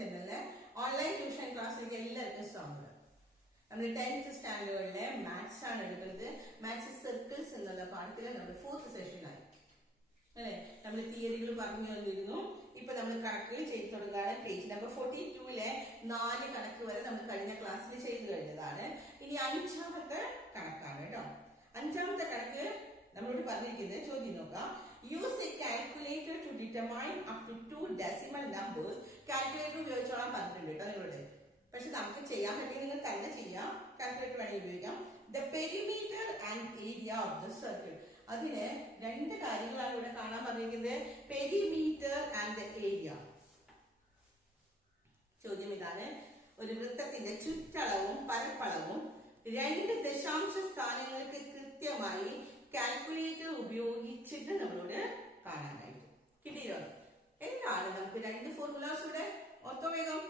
സെന്ററിലെ online tuition ക്ലാസ്സിലേക്ക് എല്ലാവർക്കും സ്വാഗതം. നമ്മൾ 10th സ്റ്റാൻഡേർഡിലെ മാത്സ് ആണ് എടുക്കുന്നത്. മാത്സ് സർക്കിൾസ് എന്നുള്ള പാഠത്തില് നമ്മൾ 4th സെഷനായി അല്ലെ. നമ്മൾ തിയറികൾ പറഞ്ഞു വന്നിരുന്നു. ഇപ്പൊ നമ്മൾ കണക്കുകൾ ചെയ്തു തുടങ്ങുകയാണ്. പേജ് നമ്പർ 42-ലെ 4 കണക്ക് വരെ നമ്മൾ കഴിഞ്ഞ ക്ലാസ്സിൽ ചെയ്തു കഴിഞ്ഞതാണ്. ഇനി 5ാമത്തെ കണക്കാണ് കേട്ടോ. 5ാമത്തെ കണക്ക് നമ്മളോട് പറഞ്ഞിരിക്കുന്നത് ചോദ്യം നോക്കാം. Use a calculator to determine up to 2 decimal numbers. Calculator ഉപയോഗിച്ചോളാൻ പറഞ്ഞിട്ടുണ്ട് കേട്ടോ നിങ്ങളോട്. പക്ഷെ നമുക്ക് ചെയ്യാൻ പറ്റിയ നിങ്ങൾ തന്നെ ചെയ്യാം. കാൽക്കുലേറ്റർ വേണമെങ്കിൽ ഉപയോഗിക്കാം. The perimeter and area of the circle. അതിന് 2 കാര്യങ്ങളാണ് ഇവിടെ കാണാൻ പറഞ്ഞിരിക്കുന്നത്. Perimeter and the area. ചോദ്യം ഇതാണ്. ഒരു വൃത്തത്തിന്റെ ചുറ്റളവും പരപ്പളവും 2 ദശാംശ സ്ഥാനങ്ങൾക്ക് കൃത്യമായി കാൽക്കുലേറ്റർ ഉപയോഗിച്ചിട്ട് നമ്മളോട് കാണാനായിട്ട്. കിട്ടിയോ? എന്താണ് നമുക്ക് 2 ഫോർമുലാസ് ഇവിടെ ഓർത്തോ വേഗം.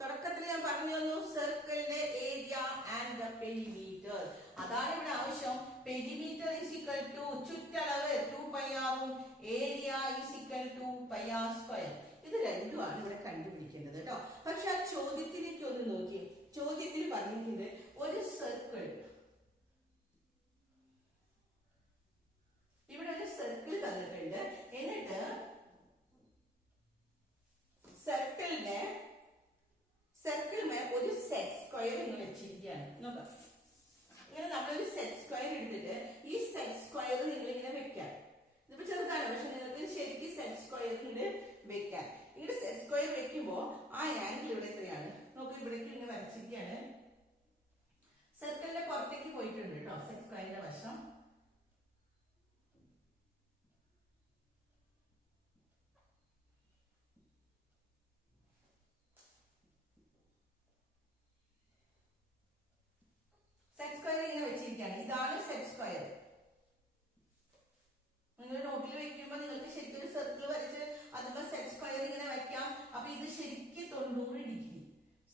തുടക്കത്തിൽ ഞാൻ പറഞ്ഞു തന്നു സർക്കിളിന്റെ ഏരിയ ആൻഡ് ദ പെരിമീറ്റർ. അതാണ് ഇവിടെ ആവശ്യം. പെരിമീറ്റർ ഈസ് ഈക്വൽ ടു ചുറ്റളവ് 2πr ഉം area is equal to πr². ഇത് രണ്ടുമാണ് ഇവിടെ കണ്ടുപിടിക്കേണ്ടത് കേട്ടോ. പക്ഷെ ആ ചോദ്യത്തിലേക്ക് ഒന്ന് നോക്കി. ചോദ്യത്തിൽ പറഞ്ഞിരിക്കുന്നത് ഒരു സർക്കിൾ, ഇവിടെ ഒരു സർക്കിൾ തന്നിട്ടുണ്ട്. എന്നിട്ട് സർക്കിളിന് ഒരു സെറ്റ് സ്ക്വയർ നിങ്ങൾ വെച്ചിരിക്കുകയാണ്. നോക്കാം. ഇങ്ങനെ നമ്മളൊരു സെറ്റ് സ്ക്വയർ എടുത്തിട്ട് ഈ സെറ്റ് സ്ക്വയർ നിങ്ങൾ ഇങ്ങനെ വെക്കാം. ഇതിപ്പോ ചെറുതാണ്, പക്ഷെ നിങ്ങൾക്ക് ശരിക്കും സെറ്റ് സ്ക്വയർ ഇങ്ങനെ വെക്കാം. ഇങ്ങനെ സെറ്റ് സ്ക്വയർ വെക്കുമ്പോ ആ ആംഗിൾ ഇവിടെ എത്രയാണ് നോക്കൂ. ഇവിടേക്ക് ഇങ്ങനെ വരച്ചിരിക്കുകയാണ്. സർക്കിളിന്റെ പുറത്തേക്ക് പോയിട്ടുണ്ട് കേട്ടോ സെറ്റ് സ്ക്വയറിന്റെ വശം. സെറ്റ് സ്ക്വയർ ഇങ്ങനെ വെച്ചിരിക്കുകയാണ്. ഇതാണ് സെറ്റ് സ്ക്വയർ. നിങ്ങൾ നോട്ടിൽ വെക്കുമ്പോൾ നിങ്ങൾക്ക് ശരിക്കും ഒരു സർക്കിൾ വരച്ച് അതിപ്പോ സെറ്റ് സ്ക്വയർ ഇങ്ങനെ വെക്കാം. അപ്പൊ ഇത് ശരിക്കും 90 ഡിഗ്രി.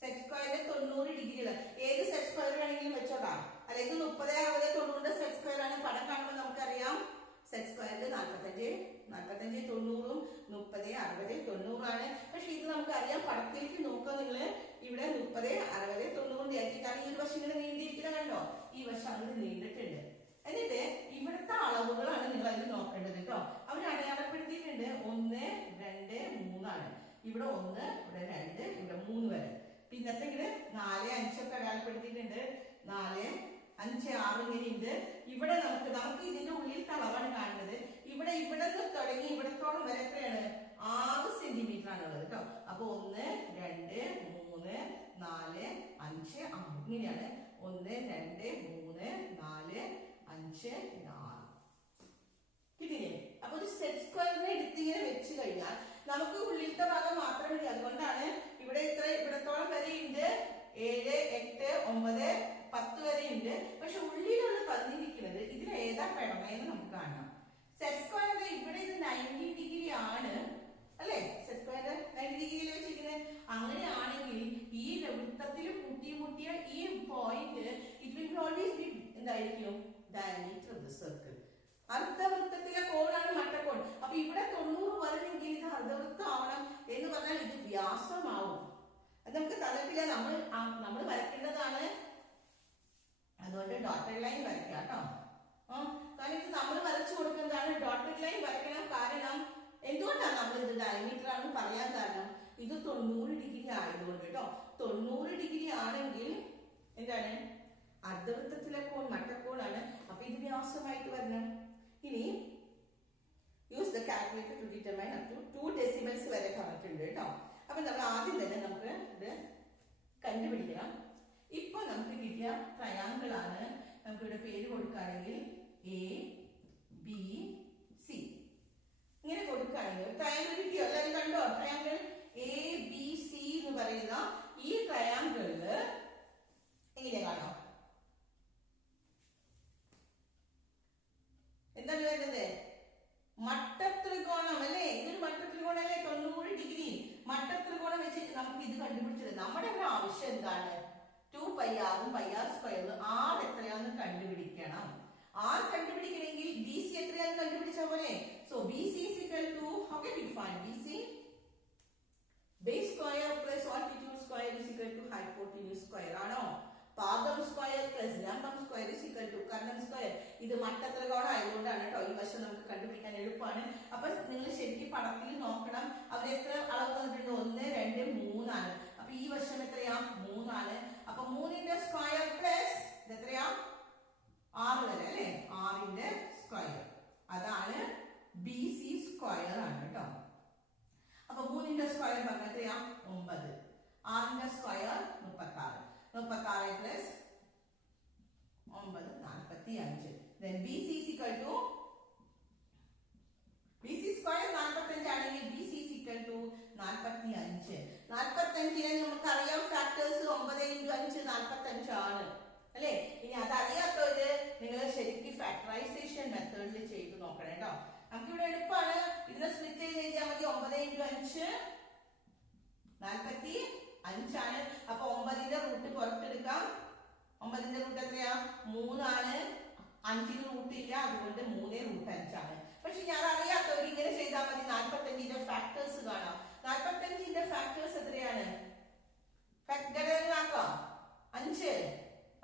സെറ്റ് സ്ക്വയറിന്റെ 90 ഡിഗ്രികൾ. ഏത് സെറ്റ് സ്ക്വയർ വേണമെങ്കിലും വെച്ചോട്ടാം. അല്ലെങ്കിൽ 30, 60, 90 സെറ്റ് സ്ക്വയർ ആണ്. പടം കാണുമ്പോൾ നമുക്കറിയാം സെറ്റ് സ്ക്വയറിന്റെ 45, 90ഉം 30, 60, 90 ആണ്. പക്ഷെ ഇത് നമുക്കറിയാം. പടത്തിലേക്ക് നോക്കുക നിങ്ങള്. ഇവിടെ 30, 60, 90 ആക്കിയിട്ടാണ് ഈ ഒരു വശം ഇങ്ങനെ നീണ്ടിരിക്കുന്നത്. കണ്ടോ? ഈ വശം അങ്ങനെ നീണ്ടിട്ടുണ്ട്. എന്നിട്ട് ഇവിടുത്തെ അളവുകളാണ് നിങ്ങൾ അതിൽ നോക്കേണ്ടത് കേട്ടോ. അവർ അടയാളപ്പെടുത്തിയിട്ടുണ്ട്. 1, 2, 3 ആണ്. ഇവിടെ 1, ഇവിടെ 2, ഇവിടെ 3 വരെ. പിന്നത്തെ ഇങ്ങനെ 4, 5 ഒക്കെ അടയാളപ്പെടുത്തിയിട്ടുണ്ട്. 4, 5, 6 ഇങ്ങനെയുണ്ട്. ഇവിടെ നമുക്ക് ഇതിന്റെ ഉള്ളിൽ അളവാണ് കാണുന്നത്. ഇവിടെ നിന്ന് തുടങ്ങി ഇവിടത്തോളം വരെ എത്രയാണ്? 6 സെന്റിമീറ്റർ ആണുള്ളത് കേട്ടോ. അപ്പൊ 1, 2, 3, 4, 5, 6 ഇങ്ങനെയാണ്. 1, 2, 3, 4, 5, 6 കിട്ടില്ലേ? അപ്പൊ ഒരു സെറ്റ് സ്ക്വയറിനെ എടുത്തിങ്ങനെ വെച്ച് കഴിഞ്ഞാൽ നമുക്ക് ഉള്ളിലത്തെ ഭാഗം മാത്രമേ മതി. അതുകൊണ്ടാണ് ഇവിടെ ഇവിടത്തോളം വരെ ഉണ്ട്. 7, 8, 9, 10 വരെ ഉണ്ട്. പക്ഷെ ഉള്ളിലുള്ള തന്നിരിക്കുന്നത് ഇതിൽ ഏതാ പെടമേന്ന് നമുക്ക് കാണാം. സെറ്റ് സ്ക്വയറിന്റെ ഇവിടെ ഇത് 90 ഡിഗ്രി ആണ് അല്ലെ. സെറ്റ് സ്ക്വയറിന്റെ 90 ഡിഗ്രിയിൽ വെച്ചിരിക്കുന്നത്. അങ്ങനെയാണെങ്കിൽ ഈ വൃത്തത്തിൽ മുട്ടിയ ഈ point it will always be എന്തായിരിക്കും? Diameter of the circle. അർദ്ധവൃത്തത്തിലെ കോണാണ് മട്ടക്കോൺ. അപ്പൊ ഇവിടെ 90 വരണമെങ്കിൽ ഇത് അർദ്ധവൃത്തം ആവണം എന്ന് പറഞ്ഞാൽ ഇത് വ്യാസമാവും. അത് നമുക്ക് തന്നിട്ടില്ല. നമ്മൾ വരയ്ക്കേണ്ടതാണ്. അതുകൊണ്ട് ഡോട്ടഡ് ലൈൻ വരയ്ക്കാം കേട്ടോ. കാരണം ഇത് നമ്മൾ വരച്ചു കൊടുക്കുന്നതാണ്. ഡോട്ടഡ് ലൈൻ വരയ്ക്കണം. കാരണം എന്തുകൊണ്ടാണ് നമ്മൾ ഇത് ഡയമീറ്റർ ആണെന്ന് പറയാൻ കാരണം ഇത് 90 ഡിഗ്രി ആയതുകൊണ്ട് കേട്ടോ. 90 ഡിഗ്രി ആണെങ്കിൽ എന്താണ്? അർദ്ധവൃത്തത്തിലെ കോൺ മട്ടക്കോണാണ്. അപ്പൊ ഇത് വ്യാസമായിട്ട് വരണം. ഇനി use the calculator to determine up to 2 decimals വരെ പറഞ്ഞിട്ടുണ്ട് കേട്ടോ. അപ്പൊ നമ്മൾ ആദ്യം തന്നെ നമുക്ക് ഇത് കണ്ടുപിടിക്കണം. ഇപ്പൊ നമുക്ക് കിട്ടിയ ട്രയാങ്കിൾ ആണ്. നമുക്ക് ഇവിടെ പേര് കൊടുക്കുകയാണെങ്കിൽ ABC ഇങ്ങനെ കൊടുക്കുകയാണെങ്കിൽ ട്രയാങ്കിൾ കിട്ടിയോ? എല്ലാവരും കണ്ടോ? ട്രയാങ്കിൾ ABC എന്ന് പറയുന്ന ഈ ട്രയാങ്കിളില് എങ്ങനെ കാണാം? എന്താണ് വരുന്നത്? മട്ടത്രികോണം അല്ലേ. ഇതൊരു മട്ടത്രികോണം അല്ലേ. 90 ഡിഗ്രി മട്ടത്രികോണം വെച്ചിട്ട് നമുക്ക് ഇത് കണ്ടുപിടിച്ചത്. നമ്മുടെ ഇവിടെ ആവശ്യം എന്താണ്? 2πr ഉം πr². r എത്രയാന്ന് കണ്ടുപിടിക്കണം. r കണ്ടുപിടിക്കണമെങ്കിൽ BC എത്രയാന്ന് കണ്ടുപിടിച്ചാൽ പോലെ. So BC is equal to, how can we find BC? Base square plus what? Square ആണോ? പാദം സ്ക്വയർ പ്ലസ് ലംബം സ്ക്വയർ ഇസ് ഈക്വൽ ടു കർണം സ്ക്വയർ. ഇത് മട്ടത്രികോണം ആയതുകൊണ്ടാണ് കേട്ടോ ഈ വശം നമുക്ക് കണ്ടുപിടിക്കാൻ എളുപ്പമാണ്. അപ്പൊ നിങ്ങൾ ശരിക്കും പടത്തിൽ നോക്കണം. അവർ എത്ര അളവ് തന്നിട്ടുണ്ട്? 1, 2, 3 ആണ്. അപ്പൊ ഈ വശം എത്രയാ? 3 ആണ്. അപ്പൊ 3ന്റെ സ്ക്വയർ പ്ലസ് ഇത് എത്രയാ? 6 വരെ അല്ലെ? 6ന്റെ സ്ക്വയർ അതാണ് BC സ്ക്വയർ ആണ് കേട്ടോ. അപ്പൊ 3ന്റെ സ്ക്വയർ പറഞ്ഞ എത്രയാ? 9. 6ന്റെ square 36. 36 plus 9 45. Then BC is equal to BC square 45 ആണെങ്കിൽ BC is equal to 45. 45നെ നമുക്കറിയാം ഫാക്ടേഴ്സ് 9 × 5 45 ആണ് അല്ലേ? ഇനി അതറിയാത്തവര് നിങ്ങൾ ശരിക്കും ഫാക്ടറൈസേഷൻ മെത്തേഡിൽ ചെയ്ത് നോക്കണം കേട്ടോ. നമുക്കിവിടെ എളുപ്പമാണ്. ഇതിനെ സ്പ്ലിറ്റ് ചെയ്ത് എഴുതിയാൽ മതി. 9 × 5 45 ആണ്. അപ്പൊ 9ന്റെ റൂട്ട് പുറത്തെടുക്കാം. 9ന്റെ റൂട്ട് എത്രയാ? 3 ആണ്. 5ന് റൂട്ട് ഇല്ല, അതുകൊണ്ട് 3 റൂട്ട് 5 ആണ്. പക്ഷെ ഞാൻ അറിയാത്തവർ ഇങ്ങനെ ചെയ്താൽ മതി. 45ന്റെ ഫാക്ടേഴ്സ് കാണാം. 45ന്റെ ഫാക്ടേഴ്സ് എത്രയാണ്? ഘടകങ്ങളാക്കാം. 5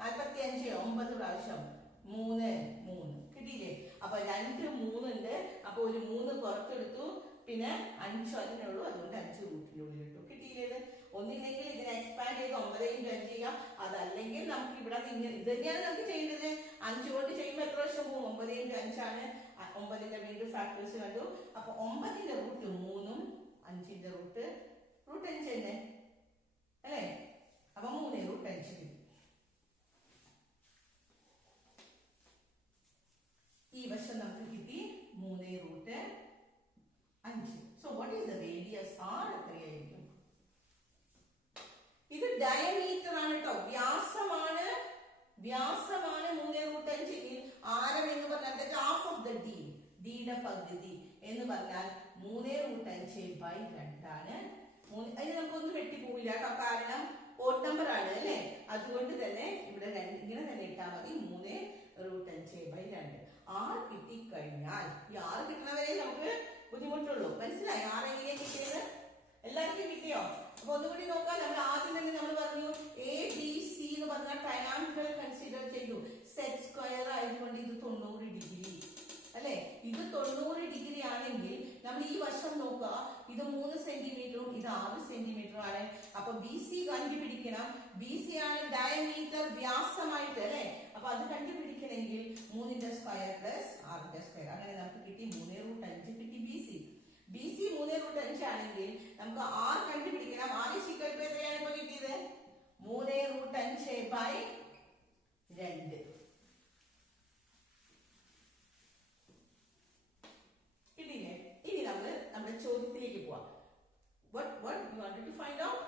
45 9 പ്രാവശ്യം 3 3 കിട്ടിയില്ലേ? അപ്പൊ 2 3 ഉണ്ട്. അപ്പൊ ഒരു 3 പുറത്തെടുത്തു. പിന്നെ 5 അതിനുള്ളൂ, അതുകൊണ്ട് 5 റൂട്ടിനുള്ളിൽ ഇട്ടു. കിട്ടിയില്ലേ? ഒന്നില്ലെങ്കിൽ ഇതിനെ എക്സ്പാൻഡ് ചെയ്ത് 9 × 5 ചെയ്യാം. അതല്ലെങ്കിൽ നമുക്ക് ഇവിടെ ഇത് തന്നെയാണ് നമുക്ക് ചെയ്യേണ്ടത്. 5 കൊണ്ട് ചെയ്യുമ്പോൾ എത്ര വർഷം പോകും? 9 × 5 ആണ്. 9ന്റെ വീണ്ടും ഫാക്ടേഴ്സ് കണ്ടു. അപ്പൊ 9ന്റെ റൂട്ട് 3ഉം 5ന്റെ റൂട്ട് 5 തന്നെ അല്ലേ? അപ്പൊ 3 റൂട്ട് 5 കിട്ടി. ഈ വശം നമുക്ക് കിട്ടി 3 root 5. So what is the radius? R എത്രയായിരിക്കും? ഇത് ഡയമീറ്റർ ആണ് കേട്ടോ, വ്യാസമാണ്. 3 റൂട്ട് 5 എങ്കിൽ ആരം എന്ന് പറഞ്ഞാൽ ഹാഫ് ഓഫ് ദ D, ഡിയുടെ പകുതി എന്ന് പറഞ്ഞാൽ 3 റൂട്ട് 5/2 ആണ്. അതിന് നമുക്കൊന്നും വെട്ടിപ്പോവില്ല കേട്ടോ, കാരണം ഓഡ് നമ്പർ ആണ് അല്ലേ? അതുകൊണ്ട് തന്നെ ഇവിടെ ഇങ്ങനെ തന്നെ ഇട്ടാൽ മതി. 3 റൂട്ട് 5/2. R കിട്ടിക്കഴിഞ്ഞാൽ ഈ R കിട്ടുന്നവരെ നമുക്ക് ബുദ്ധിമുട്ടുള്ളൂ. മനസ്സിലായി? R എങ്ങനെയാ കിട്ടിയത്? എല്ലാവർക്കും കിട്ടിയോ? അപ്പൊ ഒന്നുകൂടി നോക്കാം. നമ്മൾ ആദ്യം തന്നെ നമ്മൾ പറഞ്ഞു ABC എന്ന് പറഞ്ഞ ട്രയാങ്കിൾ കൺസിഡർ ചെയ്തു. സെറ്റ് സ്ക്വയർ ആയതുകൊണ്ട് ഇത് 90 ഡിഗ്രി അല്ലെ? ഇത് 90 ഡിഗ്രി ആണെങ്കിൽ നമ്മൾ ഈ വശം നോക്കുക. ഇത് 3 സെന്റിമീറ്ററും ഇത് 6 സെന്റിമീറ്ററും ആണ്. അപ്പൊ BC കണ്ടുപിടിക്കണം. BC ആണ് ഡയമീറ്റർ, വ്യാസമായിട്ട് അല്ലെ? അപ്പൊ അത് കണ്ടുപിടിക്കണമെങ്കിൽ 3ന്റെ സ്ക്വയർ പ്ലസ് 6ന്റെ സ്ക്വയർ. അങ്ങനെ നമുക്ക് കിട്ടി 3 റൂട്ട് 5 കിട്ടി BC. BC 3 റൂട്ട് 5 ആണെങ്കിൽ നമുക്ക് R കണ്ടുപിടിക്കണം. R എത്രയാണ് ഇപ്പൊ കിട്ടിയത്? 3 റൂട്ട് 5/2 കിട്ടിയില്ലേ? ഇനി നമ്മൾ നമ്മുടെ ചോദ്യത്തിലേക്ക് പോവാം. What you wanted to find out?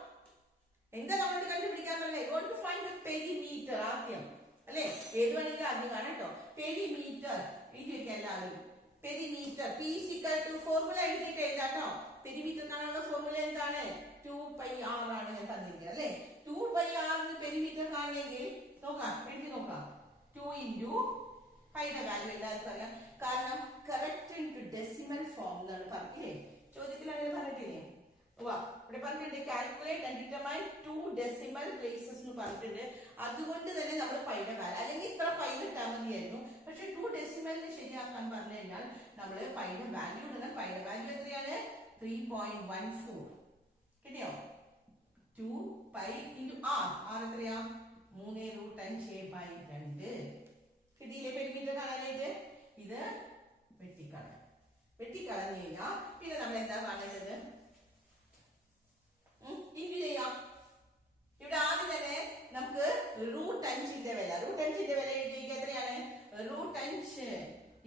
എന്താ നമ്മൾ കണ്ടുപിടിക്കാറുള്ളത്? You want to find the perimeter ആദ്യം അല്ലെ? ഏത് വേണമെങ്കിലും ആദ്യം കാണാം കേട്ടോ. പെരിമീറ്റർ എഴുതിയൊക്കെ എല്ലാവരും. പെരിമീറ്റർ P = ഫോർമുല എഴുതിയിട്ട് എഴുതാട്ടോ. പെരിമീറ്റർ കാണാനുള്ള ഫോർമുല എന്താണ്? 2πr ആണ് ഞാൻ തന്നിരിക്കുന്നത് അല്ലെ? 2πr പെരിമീറ്റർ കാണണമെങ്കിൽ നോക്കാം, എഴുതി നോക്കാം. 2 × പൈയുടെ വാല്യൂ എല്ലാവർക്കും അറിയാം. കാരണം കറക്റ്റ് ഇൻടു ഡെസിമൽ ഫോം എന്നാണ് പറഞ്ഞില്ലേ? ചോദ്യത്തിൽ അങ്ങനെ പറഞ്ഞിട്ടില്ലേ? ഇവിടെ പറഞ്ഞിട്ടുണ്ട് calculate and determine 2 decimal places എന്ന് പറഞ്ഞിട്ടുണ്ട്. അതുകൊണ്ട് തന്നെ നമ്മൾ പൈയുടെ വാല്യൂ അല്ലെങ്കിൽ ഇത്ര പൈ ഇട്ടാൽ മതിയായിരുന്നു. പക്ഷെ 2 ഡെസിമലിന് ശരിയാക്കാൻ പറഞ്ഞു കഴിഞ്ഞാൽ നമ്മൾ പൈയുടെ വാല്യൂ ഇടണം. പൈയുടെ വാല്യൂ എത്രയാണ്? 3.14. കിട്ടിയോ? 2π × R. R എത്രയാ? 3 റൂട്ട് 5/2. കിട്ടിയില്ലേ? പെരിമീറ്റർ കാണാനായിട്ട് ഇത് വെട്ടിക്കളഞ്ഞു കഴിഞ്ഞാൽ പിന്നെ നമ്മൾ എന്താ കാണേണ്ടത്? ഇൻറ്റു ചെയ്യാം. ഇവിടെ ആദ്യം തന്നെ നമുക്ക് റൂട്ട് 5ന്റെ വില എഴുതിയിരിക്കുക. എത്രയാണ്? റൂട്ട് 5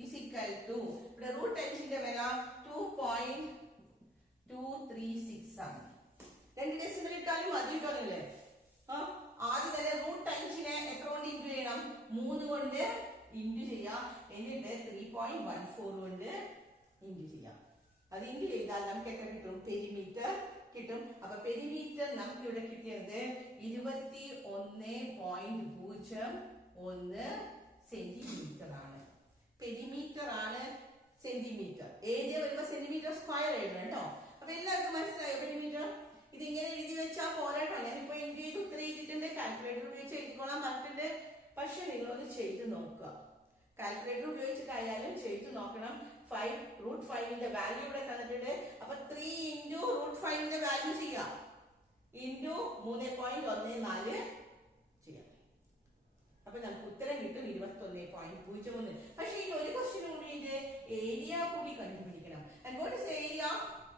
is equal to ഇവിടെ റൂട്ട് 5ന്റെ വില 2.236 ആണ്. 2 ഡെസിമൽ ഇട്ടാലും മതി കിട്ടണല്ലേ? ആദ്യം തന്നെ റൂട്ട് 5നെ എത്ര കൊണ്ട് ഇൻറ്റു ചെയ്യണം? 3 കൊണ്ട് ഇൻറ്റു ചെയ്യാം. എന്നിട്ട് 3.14 കൊണ്ട് ഇൻറ്റു ചെയ്യാം. അത് ഇൻറ്റു ചെയ്താൽ നമുക്ക് എത്ര കിട്ടും? പെരിമീറ്റർ കിട്ടും. അപ്പൊ പെരിമീറ്റർ നമുക്ക് ഇവിടെ കിട്ടിയത് 21.01 സെന്റിമീറ്റർ ആണ്. പെരിമീറ്റർ ആണ് സെന്റിമീറ്റർ. ഏരിയ വരുമ്പോ സെന്റിമീറ്റർ സ്ക്വയർ എഴുതണം കേട്ടോ. അപ്പൊ എല്ലാവർക്കും മനസ്സിലായോ പെരിമീറ്റർ? ഇത് ഇങ്ങനെ എഴുതി വെച്ചാൽ പോരാട്ടോ. ഞാനിപ്പോ ഇൻറ്റു ചെയ്തു 3 എഴുതിയിട്ടുണ്ട്. ചെയ്ത് നോക്കുക. കാൽക്കുലേറ്റർ ഉപയോഗിച്ചിട്ടായാലും ചെയ്ത് നോക്കണം. 5√5 വാല്യൂ ഇവിടെ തന്നിട്ടുണ്ട്. അപ്പൊ 3 ഇൻറ്റു √5 വാല്യൂ ചെയ്യാം, ഇൻറ്റു 3.14 ചെയ്യാം. അപ്പൊ നമുക്ക് ഉത്തരം കിട്ടും 21.03. പക്ഷെ ഈ ഒരു ക്വസ്റ്റ്യൻ കൂടിയിട്ട് ഏരിയ കൂടി കണ്ടുപിടിക്കണം. And what is area?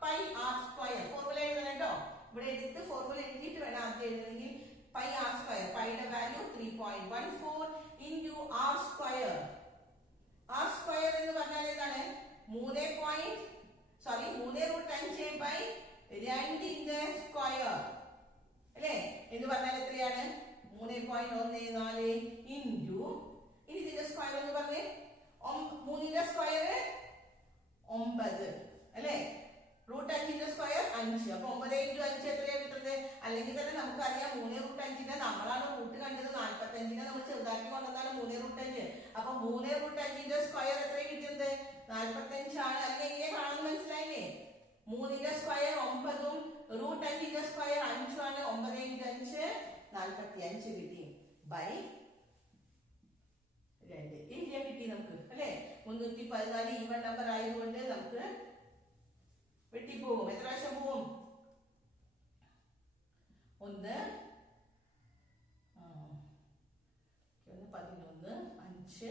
Pi r square. Formula എഴുതണം കേട്ടോ. ഇവിടെ എടുത്ത് ഫോർമുല എഴുതിയിട്ട് വേണം ആദ്യം എഴുതണമെങ്കിൽ. പൈ ആർ സ്ക്വയർ, പൈയുടെ value 3.14 into r square. R square എന്ന് പറഞ്ഞാൽ എന്താണ്? 3√5 ബൈ 2ന്റെ സ്ക്വയർ അല്ലേ എന്ന് പറഞ്ഞാൽ എത്രയാണ്? 3.14 ഇൻറ്റു, ഇനി ഇതിന്റെ സ്ക്വയർ എന്ന് പറഞ്ഞേ 3ന്റെ സ്ക്വയർ 9 അല്ലേ, √5ന്റെ സ്ക്വയർ 5. അപ്പൊ 9 ഇൻറ്റു 5 എത്രയാണ് കിട്ടുന്നത്? അല്ലെങ്കിൽ തന്നെ നമുക്കറിയാം 3√5ന്റെ നമ്മളാണ് റൂട്ട് കണ്ടത്, 45നെ നമ്മൾ ചെറുതാക്കി കൊണ്ടതാണ് 3√5. അപ്പൊ 3√5ന്റെ സ്ക്വയർ എത്രയാണ് കിട്ടുന്നത്? 45 ആണ്. അല്ലെങ്കിൽ എങ്ങനെ കാണുന്നത് മനസ്സിലായില്ലേ? 3ന്റെ സ്ക്വയർ 9ഉം √5ന്റെ സ്ക്വയർ 5ഉം ആണ്. 9 ഇൻറ്റു 5 45 കിട്ടി ബൈ 2. ഏരിയ കിട്ടി നമുക്ക് അല്ലെ. 314 ഈവൻ നമ്പർ ആയതുകൊണ്ട് നമുക്ക് വെട്ടിപ്പോകും. എത്ര പ്രാവശ്യം പോവും? 1 11 5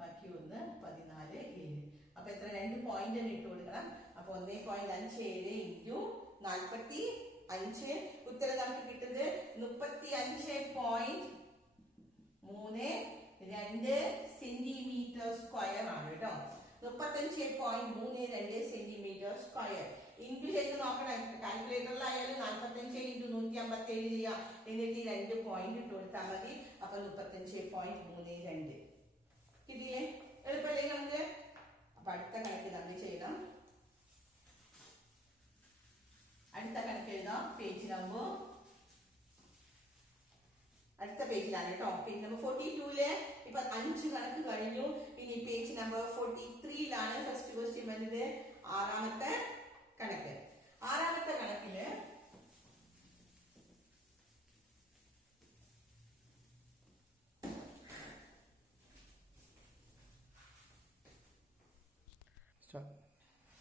ബാക്കി 1 14 7. അപ്പൊ എത്ര? 2 പോയിന്റ് ഇട്ട് കൊടുക്കണം. അപ്പൊ 1.57 ഇൻറ്റു 45. ഉത്തരം നമുക്ക് കിട്ടുന്നത് 35.32 സെന്റിമീറ്റർ സ്ക്വയർ ആണ് കേട്ടോ. 35.32 സെന്റിമീറ്റർ സ്ക്വയർ. ഇൻറ്റു ചെയ്ത് നോക്കണം. കാൽക്കുലേറ്ററിലായാലും 45 ഇൻറ്റു 157 ചെയ്യാം. എന്നിട്ട് ഈ 2 പോയിന്റ് ഇട്ട് കൊടുത്താൽ മതി. അപ്പൊ 35.32 കിട്ടിയേ? എളുപ്പമല്ലേ നമുക്ക്? അപ്പൊ അടുത്ത കണക്ക് നമ്മൾ ചെയ്യണം. അടുത്ത കണക്ക് എഴുതാം. പേജ് നമ്പർ അടുത്ത പേജിലാണ് കേട്ടോ. പേജ് നമ്പർ 42 ഇപ്പൊ 5 കണക്ക് കഴിഞ്ഞു. ഇനി പേജ് നമ്പർ 43 ഫസ്റ്റ് ക്വസ്റ്റ്യൻ വരുന്നത്. ആറാമത്തെ കണക്ക്. ആറാമത്തെ കണക്കില്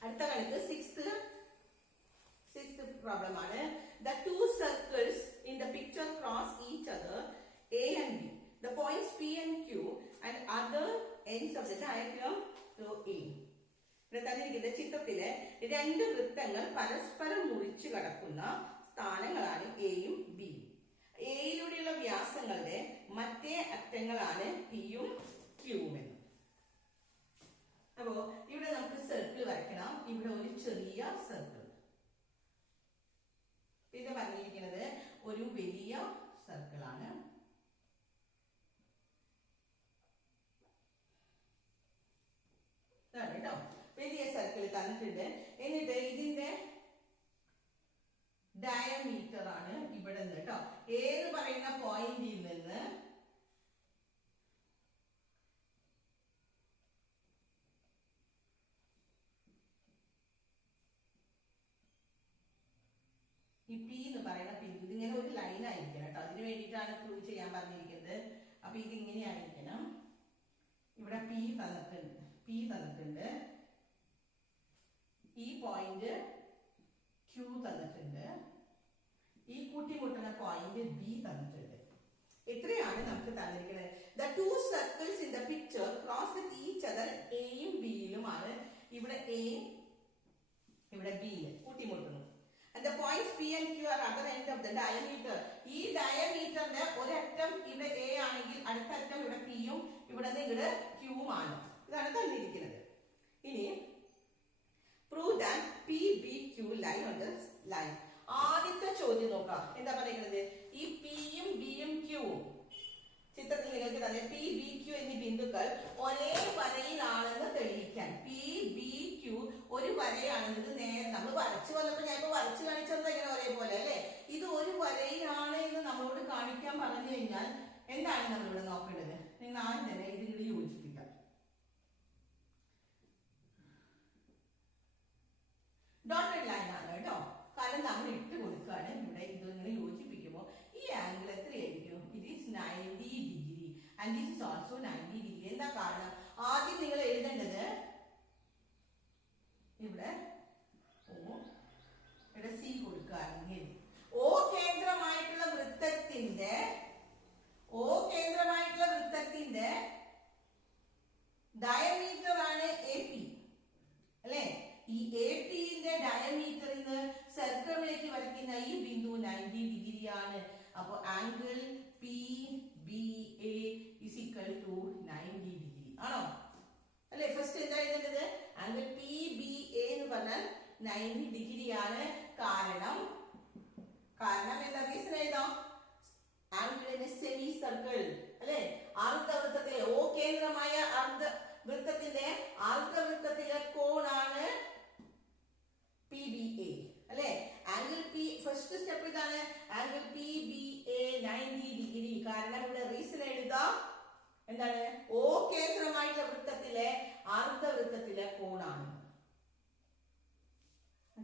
അടുത്ത കണക്ക് സിക്സ്ത് പ്രോബ്ലം ആണ്. The two circles in the picture cross each other, A and B. The points P and Q and other ends of the diagram through A. ഇവിടെ തന്നിരിക്കുന്ന ചിത്രത്തിലെ 2 വൃത്തങ്ങൾ പരസ്പരം മുറിച്ചു കടക്കുന്ന സ്ഥാനങ്ങളാണ് എയും ബിയും. എയിലൂടെയുള്ള വ്യാസങ്ങളുടെ മറ്റേ അറ്റങ്ങളാണ് പിയും ക്യൂവും എന്ന്. അപ്പോ ഇവിടെ നമുക്ക് സർക്കിൾ വരയ്ക്കണം. ഇവിടെ ഒരു ചെറിയ സർക്കിൾ, പിന്നെ പറഞ്ഞിരിക്കുന്നത് ഒരു വലിയ സർക്കിൾ ആണ്. കേട്ടോ, വലിയ സർക്കിൾ തന്നിട്ടുണ്ട്. എന്നിട്ട് ഇതിന്റെ ഡയമീറ്റർ ആണ് ഇവിടെ നിന്ന് കേട്ടോ. ഏത് പറയുന്ന പോയിന്റിൽ നിന്ന് ഈ പി എന്ന് പറയുന്ന ബിന്ദു ഇതിങ്ങനെ ഒരു ലൈൻ ആയിരിക്കണം കേട്ടോ. അതിന് വേണ്ടിയിട്ടാണ് പ്രൂവ് ചെയ്യാൻ പറഞ്ഞിരിക്കുന്നത്. അപ്പൊ ഇതിങ്ങനെ ആയിരിക്കണം. ഇവിടെ പി തന്നിട്ടുണ്ട്, ഈ പോയിന്റ് ക്യൂ തന്നിട്ടുണ്ട്, ഈ കൂട്ടിമുട്ടുന്ന പോയിന്റ് ബി തന്നിട്ടുണ്ട്. എത്രയാണ് നമുക്ക് തന്നിരിക്കുന്നത്? The two circles in the picture cross at each other. എയും ബിയിലുമാണ്. ഇവിടെ എ, ഇവിടെ B കൂട്ടിമുട്ടുന്നു. And the points P and Q are other end of the diameter. ഈ ഡയമീറ്ററിന്റെ ഒരറ്റം ഇവിടെ എ ആണെങ്കിൽ അടുത്ത അറ്റം ഇവിടെ പിയും ഇവിടെ നിന്ന് ക്യൂവും ആണ്. ഇതാണ് തന്നിരിക്കുന്നത്. ഇനി prove that P, B, Q lie on the line. ആദ്യത്തെ ചോദ്യം നോക്കാം. എന്താ പറയുന്നത്? ഈ പിയും ബിയും ക്യൂവും ചിത്രത്തിൽ നിങ്ങൾക്ക് തന്നെ പി, ബി, ക്യൂ എന്നീ ബിന്ദുക്കൾ ഒരേ വരയിലാണെന്ന് തെളിയിക്കാൻ. പി, ബി, ക്യൂ ഒരു വരയാണെന്നത് നേരെ നമ്മൾ വരച്ചു വന്നപ്പോ ഞാൻ ഇപ്പൊ വരച്ചു കാണിച്ചത് ഇങ്ങനെ ഒരേപോലെ അല്ലെ. ഇത് ഒരു വരയിലാണ് എന്ന് നമ്മളോട് കാണിക്കാൻ പറഞ്ഞു കഴിഞ്ഞാൽ എന്താണ് നമ്മളിവിടെ നോക്കേണ്ടത്? നിങ്ങൾ ആദ്യം തന്നെ ഇതിലൂടെ യോജിപ്പിക്കാം. ഡോട്ടഡ് ലൈൻ ആണ് കേട്ടോ. കാരണം നമ്മൾ ഇട്ട് കൊടുക്കുകയാണ്. ഇവിടെ ഇത് ഇങ്ങനെ യോജിപ്പിക്കുമ്പോൾ ഈ ആംഗിൾ എത്രയായിരിക്കും? It is 90 degree and this is also ആണ്. അപ്പൊ angle P B A is equal to 90 degree ആണോ അല്ലെ? ഫസ്റ്റ് എന്താ എഴുതേണ്ടത്? ആംഗിൾ പി ബി എ എന്ന് പറഞ്ഞാൽ 90 ഡിഗ്രി ആണ്. കാരണം എന്താ റീസൺ എഴുതാം? ആംഗിളിന് സെമി സർക്കിൾ അല്ലെ, അർദ്ധവൃത്തത്തിലെ ഓ കേന്ദ്രമായ അർദ്ധവൃത്തത്തിലെ കോണാണ് പി ബി എ അല്ലെ. ആംഗിൾ പി ഫസ്റ്റ് സ്റ്റെപ്പ് ഇതാണ്, angle P B A 90 degree. കാരണം ഇവിടെ റീസൺ എഴുതാം, എന്താണ്? ഓ കേന്ദ്രമായിട്ടുള്ള വൃത്തത്തിലെ അർദ്ധവൃത്തത്തിലെ കോണാണ്.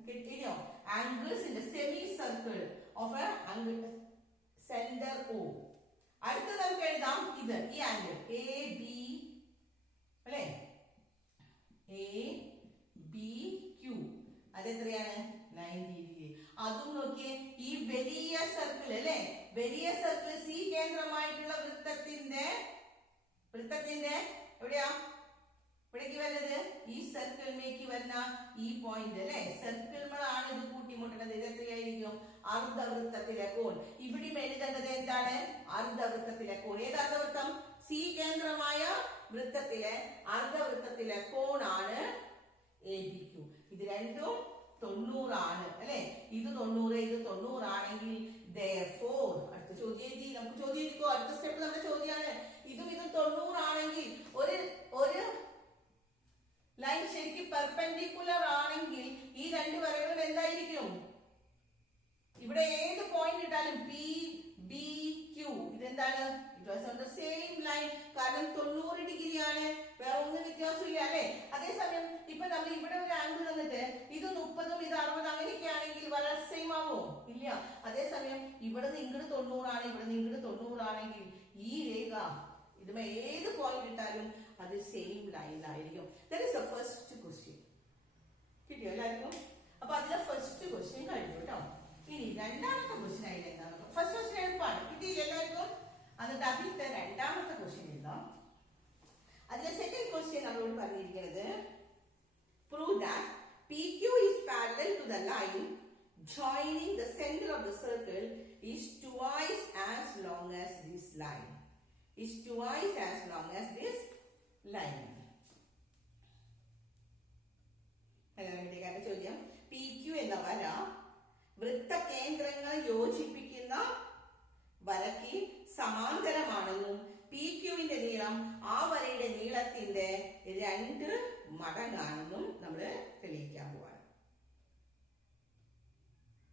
കിട്ടിയോ? Angles in the semi circle of A angle centre O. അടുത്ത നമുക്ക് എഴുതാം ഇത്, ഈ ആംഗിൾ എ ബി അല്ലെ, എ ബി ക്യൂ, അതെത്രയാണ്? 90 ഡിഗ്രി. അതും നോക്കിയേ, ഈ വലിയ സർക്കിൾ അല്ലെ, വലിയ സർക്കിൾ സി കേന്ദ്രമായിട്ടുള്ള വൃത്തത്തിന്റെ എവിടെയാ? ഇവിടേക്ക് വരുന്നത് ഈ സർക്കിളിലേക്ക് വരുന്ന ഈ പോയിന്റ് അല്ലെ, സർക്കിളിലാണ് ഇത് കൂട്ടിമുട്ടുന്നത്. ഇത് എത്രയായിരിക്കും? അർദ്ധവൃത്തത്തിലെ കോൺ. ഇവിടെ എഴുതേണ്ടത് എന്താണ്? അർദ്ധവൃത്തത്തിലെ കോൺ. ഏത് അർദ്ധവൃത്തം? സി കേന്ദ്രമായ വൃത്തത്തിലെ അർദ്ധവൃത്തത്തിലെ കോണാണ് എ ബി ക്യൂ. ഇത് രണ്ടും 90 ആണ് അല്ലെ. ഇത് 90 ആണെങ്കിൽ therefore അടുത്ത ചോദ്യം എഴുതി, നമുക്ക് ചോദ്യം എഴുതിക്കോ. അടുത്ത സ്റ്റെപ്പ് നമ്മുടെ ചോദ്യമാണ്. ഇതും 90 ആണെങ്കിൽ ഒരു ലൈൻ ശരിക്കും പെർപെൻഡിക്കുലർ ആണെങ്കിൽ ഈ രണ്ട് വരകളും എന്തായിരിക്കും? ഇവിടെ ഏത് പോയിന്റ് ഇട്ടാലും പി ബി ക്യൂ ഇതെന്താണ്? It was on the same line. കാരണം 90 ഡിഗ്രി ആണ്, വേറെ ഒന്നും വ്യത്യാസമില്ല അല്ലെ. അതേസമയം ഇപ്പൊ നമ്മൾ ഇവിടെ ഒരു ആംഗിൾ തന്നിട്ട് ഇത് 30ഉം ഇത് 60 അങ്ങനെയൊക്കെ ആണെങ്കിൽ വര സെയിം ആവോ? ഇല്ല. അതേസമയം ഇവിടെ നിന്ന് ഇങ്ങോട്ട് 90 ആണ്, ഇവിടെ നിന്ന് ഇങ്ങോട്ട് 90 ആണെങ്കിൽ ഈ രേഖ ഇതുമേ ഏത് പോയിന്റ് ഇട്ടാലും അത് സെയിം ലൈനിലായിരിക്കും. That is the first question. കിട്ടിയോ എല്ലാവർക്കും? അപ്പൊ അതിലെ ഫസ്റ്റ് ക്വസ്റ്റ്യൻ കഴിഞ്ഞു കേട്ടോ. ഇനി രണ്ടാമത്തെ ക്വസ്റ്റ്യൻ ആയിട്ട് എന്താണ്? ഫസ്റ്റ് ക്വസ്റ്റ്യൻ എളുപ്പമാണ്, കിട്ടിയില്ല എല്ലാവർക്കും? എന്നിട്ട് അതിലത്തെ രണ്ടാമത്തെ ക്വസ്റ്റ്യൻ എഴുതാം. അതിലെ സെക്കൻഡ് ക്വസ്റ്റ്യൻ നമ്മളോട് പറഞ്ഞിരിക്കുന്നത്, prove that PQ is parallel to the line joining the center of the circle is twice as long as this line. Is twice as long as this line. ചോദ്യം, PQ എന്ന വര വൃത്തകേന്ദ്രങ്ങൾ യോജിപ്പിക്കുന്ന വരയ്ക്ക് സമാന്തരമാണെന്നും PQവിന്റെ നീളം ആ വരയുടെ നീളത്തിന്റെ 2 മടങ്ങാണെന്നും നമ്മൾ തെളിയിക്കാൻ പോവാണ്.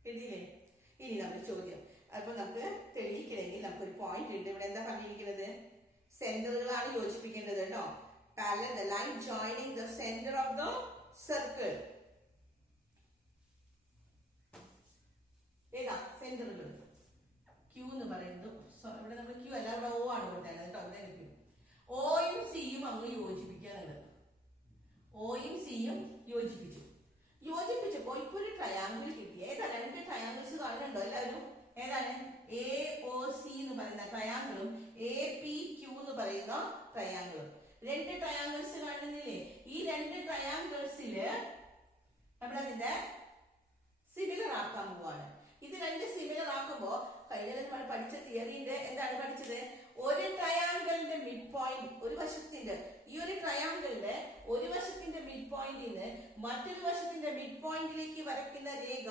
എഴുതിയില്ലേ? ഇനി നമ്മുടെ ചോദ്യം. അപ്പൊ നമുക്ക് തെളിയിക്കണമെങ്കിൽ നമുക്കൊരു പോയിന്റ് ഉണ്ട്. ഇവിടെ എന്താ പറഞ്ഞിരിക്കുന്നത്? സെന്ററുകളാണ് യോജിപ്പിക്കേണ്ടത് കേട്ടോ. Parallel the line joining the center of the circle. ഏതാ സെന്ററുകൾ? ക്യൂ എന്ന് പറയുന്നത് ഇവിടെ നമ്മൾ ക്യൂ അല്ല, ഇവിടെ O ആണ് കൊടുത്തത് കേട്ടോ. ഇവിടെ ക്യൂ. ഓയും സിയും അങ്ങ് യോജിപ്പിക്കാനുള്ളത്. ഓയും സിയും യോജിപ്പിച്ചപ്പോ ഇപ്പൊ ഒരു ട്രയാങ്കിൾ കിട്ടി. ഏതാ? 2 ട്രയാങ്കിൾസ് കാണുന്നുണ്ടോ എല്ലാവരും? ഏതാണ്? AOC എന്ന് പറയുന്ന ട്രയാങ്കിളും APQ എന്ന് പറയുന്ന ട്രയാങ്കിളും. 2 ട്രയാങ്കിൾസ് കാണുന്നില്ലേ? ഈ 2 ട്രയാങ്കിൾസില് നമ്മളതിന്റെ സിമിലർ ആക്കാൻ പോവാണ്. ഇത് 2 സിമിലർ ആക്കുമ്പോ കഴിഞ്ഞ നമ്മൾ പഠിച്ച തിയറിന്റെ എന്താണ് പഠിച്ചത്? ഒരു ട്രയാങ്കിളിന്റെ മിഡ് പോയിന്റ് ഒരു വശത്തിന്റെ, ഈ ഒരു ട്രയാങ്കിളിന്റെ ഒരു വശത്തിന്റെ മിഡ് പോയിന്റിന് മറ്റൊരു വശത്തിന്റെ മിഡ് പോയിന്റിലേക്ക് വരയ്ക്കുന്ന രേഖ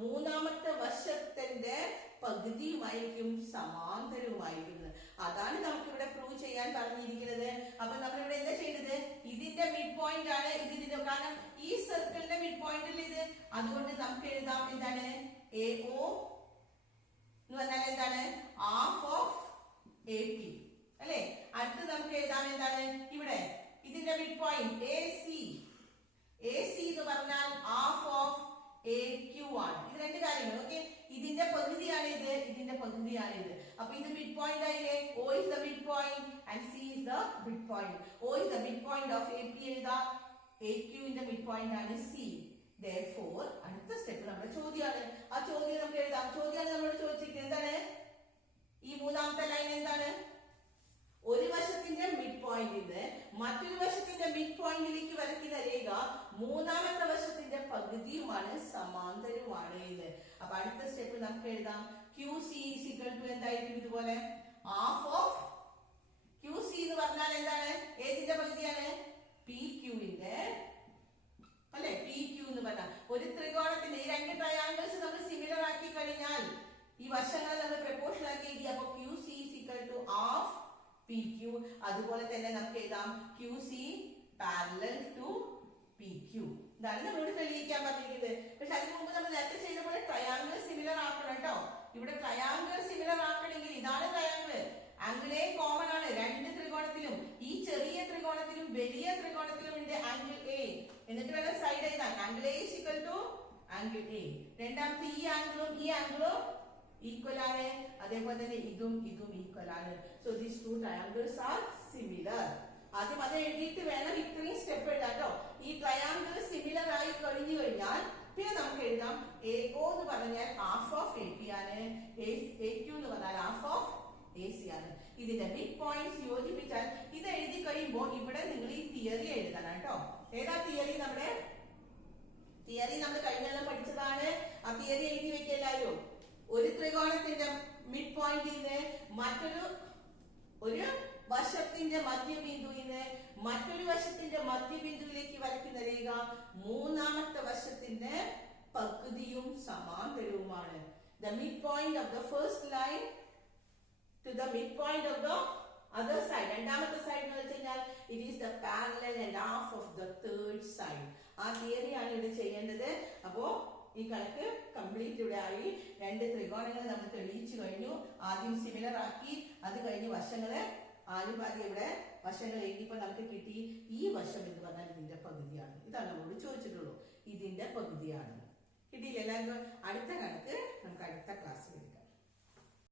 മൂന്നാമത്തെ വശത്തിന്റെ പകുതിയുമായിരിക്കും, സമാന്തരവുമായിരിക്കുന്നത്. അതാണ് നമുക്കിവിടെ പ്രൂവ് ചെയ്യാൻ പറഞ്ഞിരിക്കുന്നത്. അപ്പൊ നമ്മളിവിടെ എന്താ ചെയ്തത്? ഇതിന്റെ മിഡ് പോയിന്റ് ആണ് ഇതിന്റെ, കാരണം ഈ സർക്കിളിന്റെ മിഡ് പോയിന്റിൽ ഇത്. അതുകൊണ്ട് നമുക്ക് എഴുതാം എന്താണ്? AO എന്ന് പറഞ്ഞാൽ എന്താണ്? ഹാഫ് ഓഫ് AP അല്ലെ. അടുത്ത് നമുക്ക് എഴുതാം എന്താണ്? ഇവിടെ ഇതിന്റെ മിഡ് പോയിന്റ് AC എന്ന് പറഞ്ഞാൽ ഹാഫ് ഓഫ് AQ ആണ്. ഇത് 2 കാര്യങ്ങൾ. ഓക്കെ, ഇതിന്റെ പകുതിയാണ് ഇത്, ഇതിന്റെ പകുതിയാണ് ഇത്. അപ്പൊ ഇത് മിഡ് പോയിന്റ് ആയില്ലേ? O is the midpoint and C is the midpoint. O is the midpoint of AP എഴുതാം. AQ ന്റെ മിഡ് പോയിന്റ് ആണ് C. Therefore അടുത്ത സ്റ്റെപ്പ് നമ്മുടെ ചോദ്യമാണ്. ആ ചോദ്യം നമുക്ക് എഴുതാം. ചോദ്യമാണ് നമ്മളോട് ചോദിച്ചിരിക്കുന്നത് എന്താണ്? ഈ മൂന്നാമത്തെ ലൈൻ എന്താണ്? ഒരു വശത്തിന്റെ മിഡ് പോയിന്റിന് മറ്റൊരു വശത്തിന്റെ മിഡ് പോയിന്റിലേക്ക് വരയ്ക്കുന്ന രേഖ മൂന്നാമത്തെ വശത്തിന്റെ പകുതിയുമാണ്, സമാന്തരവുമാണ് എന്ന്. അപ്പൊ അടുത്ത സ്റ്റെപ്പ് നമുക്ക് എഴുതാം. Q C is equal to എന്തായിരിക്കും? ഇതുപോലെ ഹാഫ് ഓഫ് ക്യു സി എന്ന് പറഞ്ഞാൽ എന്താണ്? ഏതിന്റെ പകുതിയാണ്? പി ക്യൂവിന്റെ അല്ലെ? പി ക്യൂ എന്ന് പറഞ്ഞാൽ ഒരു ത്രികോണത്തിന്റെ ഈ രണ്ട് ട്രയാങ്കിൾസ് നമ്മൾ സിമിലർ ആക്കി കഴിഞ്ഞാൽ ഈ വശങ്ങൾ നമ്മൾ പ്രപ്പോർഷൻ ആക്കി എഴുതി. അപ്പൊ Q C is equal to half P Q. അതുപോലെ തന്നെ നമുക്ക് എഴുതാം Q C parallel to P Q. ഇതാണ് നമ്മളോട് തെളിയിക്കാൻ പറഞ്ഞിരിക്കുന്നത്. പക്ഷെ അതിന് മുമ്പ് നമ്മൾ നേരത്തെ ചെയ്ത പോലെ ട്രയാങ്കിൾ സിമിലർ ആക്കണം കേട്ടോ. ഇവിടെ ട്രയാങ്കിൾ സിമിലർ ആക്കണമെങ്കിൽ ഇതാണ് ട്രയാങ്കിൾ. ആംഗിൾ എ കോമൺ ആണ് രണ്ട് ത്രികോണത്തിലും. ഈ ചെറിയ ത്രികോണത്തിലും വലിയ ത്രികോണത്തിലും ഉണ്ട് ആംഗിൾ എ. എന്നിട്ട് വേണം സൈഡ് എഴുതാൻ. Angle A is equal to angle A. രണ്ടാമത്തെ ഈ ആംഗിളും ഈ ആംഗിളും ഈക്വൽ ആണ്. അതേപോലെ തന്നെ ഇതും ഇതും ഈക്വൽ ആണ്. So these two triangles are similar. ആദ്യം അത് എഴുതിയിട്ട് വേണം ഇത്രയും സ്റ്റെപ്പ് എഴുതാം കേട്ടോ. ഈ ട്രയാങ്കിൾ സിമിലർ ആയി കഴിഞ്ഞു കഴിഞ്ഞാൽ പിന്നെ നമുക്ക് എഴുതാം എ ഒ എന്ന് പറഞ്ഞാൽ ഹാഫ് ഓഫ് എ പി ആണ്, എ ക്യൂ എന്ന് പറഞ്ഞാൽ ഹാഫ് ഓഫ് എ സി ആണ്. ഇതിന്റെ മിഡ് പോയിന്റ്സ് യോജിപ്പിച്ചാൽ ഇത് എഴുതി കഴിയുമ്പോൾ ഇവിടെ നിങ്ങൾ ഈ തിയറി എഴുതണം കേട്ടോ. ഏതാ തിയറി? നമ്മുടെ തിയറി നമ്മൾ കഴിഞ്ഞെല്ലാം പഠിച്ചതാണ്. ആ തിയറി എഴുതി വെക്കല്ലായോ. ഒരു ത്രികോണത്തിന്റെ മിഡ് പോയിന്റിൽ നിന്ന് ഒരു വശത്തിന്റെ മധ്യബിന്ദുവിന് മറ്റൊരു വശത്തിന്റെ മധ്യബിന്ദുവിലേക്ക് വരയ്ക്കുന്ന രേഖ മൂന്നാമത്തെ വശത്തിന്റെ പകുതിയും സമാന്തരവുമാണ്. The midpoint of the first line to the midpoint of the other side. രണ്ടാമത്തെ സൈഡ് എന്ന് വെച്ച് കഴിഞ്ഞാൽ it is the parallel and half of the third side. ആ തിയറിയാണ് ഇവിടെ ചെയ്യേണ്ടത്. അപ്പോ ഈ കണക്ക് കംപ്ലീറ്റ് ഇവിടെ ആയി. രണ്ട് ത്രികോണങ്ങൾ നമ്മൾ തെളിയിച്ചു കഴിഞ്ഞു. ആദ്യം സിമിലർ ആക്കി, അത് കഴിഞ്ഞ് വശങ്ങള് ആനുപാതിക ഇവിടെ വശങ്ങൾ എഴുതിയപ്പോൾ നമുക്ക് കിട്ടി ഈ വശം എന്ന് പറഞ്ഞാൽ ഇതിന്റെ പകുതിയാണ്. ഇതാണ് നമ്മളോട് ചോദിച്ചിട്ടുള്ളൂ. ഇതിന്റെ പകുതിയാണ്. കിട്ടിയില്ല എല്ലാവർക്കും? അടുത്ത കണക്ക് നമുക്ക് അടുത്ത ക്ലാസ്സിൽ